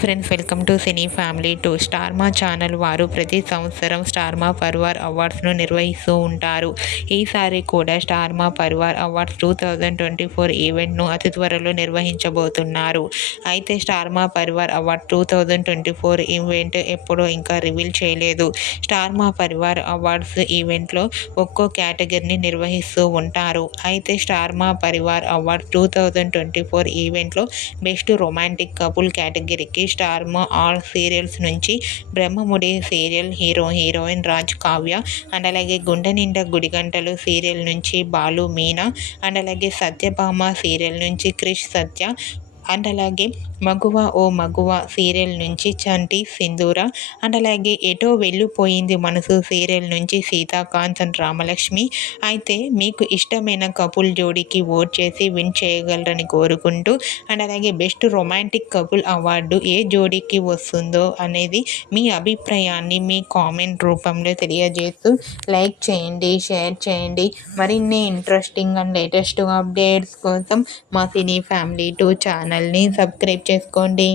Friends, welcome to cine family two. Star మా channel వారు ప్రతి సంవత్సరం స్టార్ మా పరివార్ అవార్డ్స్ను నిర్వహిస్తూ ఉంటారు. ఈసారి కూడా స్టార్ మా పరివార్ అవార్డ్స్ 2024 ఈవెంట్ను అతి త్వరలో నిర్వహించబోతున్నారు. అయితే స్టార్ మా పరివార్ అవార్డ్ 2024 ఈవెంట్ ఎప్పుడో ఇంకా రివీల్ చేయలేదు. స్టార్ మా పరివార్ అవార్డ్స్ ఈవెంట్లో ఒక్కో కేటగిరీని నిర్వహిస్తూ ఉంటారు. అయితే స్టార్ మా పరివార్ అవార్డ్ 2024 ఈవెంట్లో బెస్ట్ రొమాంటిక్ కపుల్ కేటగిరీకి స్టార్ మా ఆల్ సీరియల్స్ నుంచి Brahmamudi serial heroine Raj Kavya and అలాగే గుండె నిండా గుడిగంటలు సీరియల్ నుంచి బాలు మీనా అండ్ అలాగే సత్యభామ సీరియల్ నుంచి క్రిష్ సత్య అండ్ అలాగే మగువ ఓ మగువ సీరియల్ నుంచి చంటి సింధూర అండ్ అలాగే ఎటో వెళ్ళిపోయింది మనసు సీరియల్ నుంచి సీతాకాంత్ అండ్ రామలక్ష్మి. అయితే మీకు ఇష్టమైన కపుల్ జోడీకి ఓట్ చేసి విన్ చేయగలరని కోరుకుంటూ అండ్ అలాగే బెస్ట్ రొమాంటిక్ కపుల్ అవార్డు ఏ జోడీకి వస్తుందో అనేది మీ అభిప్రాయాన్ని మీ కామెంట్ రూపంలో తెలియజేస్తూ లైక్ చేయండి, షేర్ చేయండి. మరిన్ని ఇంట్రెస్టింగ్ అండ్ లేటెస్ట్ అప్డేట్స్ కోసం మా సినీ ఫ్యామిలీ 2 ఛానల్ని సబ్స్క్రైబ్ చేసుకోండి.